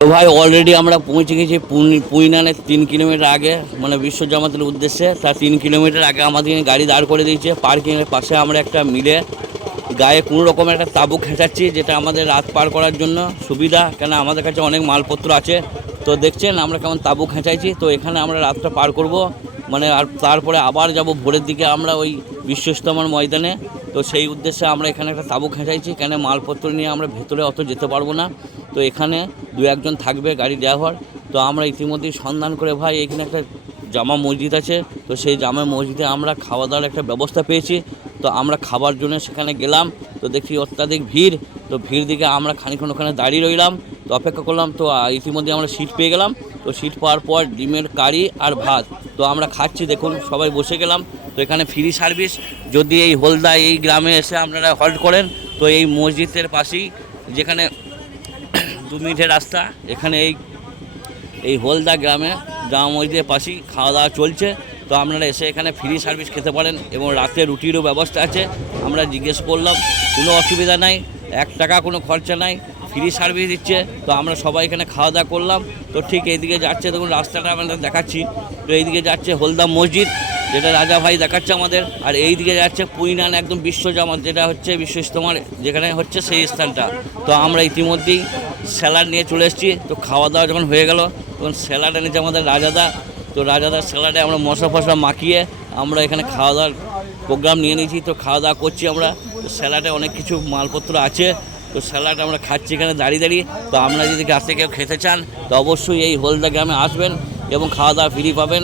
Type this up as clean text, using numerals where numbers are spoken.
তো ভাই অলরেডি আমরা পৌঁছে গেছি পুইনানের 3 কিলোমিটার আগে, মানে বিশ্ব জামাতের উদ্দেশ্যে। তার 3 কিলোমিটার আগে আমাদের গাড়ি দাঁড় করে দিয়েছে পার্কিংয়ের পাশে। আমরা একটা মিলে গায়ে কোনো রকমের একটা তাঁবু খেঁচাচ্ছি, যেটা আমাদের রাত পার করার জন্য সুবিধা, কেন আমাদের কাছে অনেক মালপত্র আছে। তো দেখছেন আমরা কেমন তাঁবু খেঁচাইছি। তো এখানে আমরা রাতটা পার করব, মানে আর তারপরে আবার যাব ভোরের দিকে আমরা ওই বিশ্ব ইজতেমার ময়দানে। তো সেই উদ্দেশ্যে আমরা এখানে একটা তাঁবু খেঁচাইছি, কেন মালপত্র নিয়ে আমরা ভেতরে অত যেতে পারবো না। তো এখানে দু একজন থাকবে গাড়ি ড্রাইভার। তো আমরা ইতিমধ্যেই সন্ধান করে ভাই এখানে একটা জামা মসজিদ আছে, তো সেই জামা মসজিদে আমরা খাওয়া দাওয়ার একটা ব্যবস্থা পেয়েছি। তো আমরা খাবার জন্য সেখানে গেলাম, তো দেখি অত্যাধিক ভিড়। তো ভিড় দিকে আমরা খানিকক্ষণ ওখানে দাঁড়িয়ে রইলাম, তো অপেক্ষা করলাম। তো ইতিমধ্যে আমরা সিট পেয়ে গেলাম। তো সিট পাওয়ার পর ডিমের কারি আর ভাত তো আমরা খাচ্ছি, দেখুন সবাই বসে গেলাম। তো এখানে ফ্রি সার্ভিস। যদি এই হলদা এই গ্রামে এসে আপনারা হল্ট করেন, তো এই মসজিদের পাশেই, যেখানে 2 মিনিটের রাস্তা, এখানে এই হলদা গ্রামে জামা মসজিদের পাশেই খাওয়া দাওয়া চলছে। তো আপনারা এসে এখানে ফ্রি সার্ভিস খেতে পারেন, এবং রাতে রুটিরও ব্যবস্থা আছে। আমরা জিজ্ঞেস করলাম, কোনো অসুবিধা নাই, 1 টাকা কোনো খরচা নাই, ফ্রি সার্ভিস দিচ্ছে। তো আমরা সবাই এখানে খাওয়া দাওয়া করলাম। তো ঠিক এইদিকে যাচ্ছে, দেখুন রাস্তাটা আমরা দেখাচ্ছি। তো এইদিকে যাচ্ছে হলদা মসজিদ, যেটা রাজা ভাই দেখাচ্ছে আমাদের। আর এই দিকে যাচ্ছে পুইনান, একদম বিশ্ব জামাত, যেটা হচ্ছে বিশ্ব ইজতেমার যেখানে হচ্ছে সেই স্থানটা। তো আমরা ইতিমধ্যেই স্যালাড নিয়ে চলে এসেছি। তো খাওয়া দাওয়া যখন হয়ে গেল, তখন স্যালাড এনেছে আমাদের রাজাদা। তো রাজাদার স্যালাডে আমরা মশলা ফসলা মাখিয়ে আমরা এখানে খাওয়া দাওয়ার প্রোগ্রাম নিয়ে নিয়েছি। তো খাওয়া দাওয়া করছি আমরা। তো স্যালাডে অনেক কিছু মালপত্র আছে। তো স্যালাড আমরা খাচ্ছি এখানে দাঁড়িয়ে দাঁড়িয়ে। তো আপনারা যদি কাছে কেউ খেতে চান, তো অবশ্যই এই হলদা গ্রামে আসবেন এবং খাওয়া দাওয়া ফ্রি পাবেন।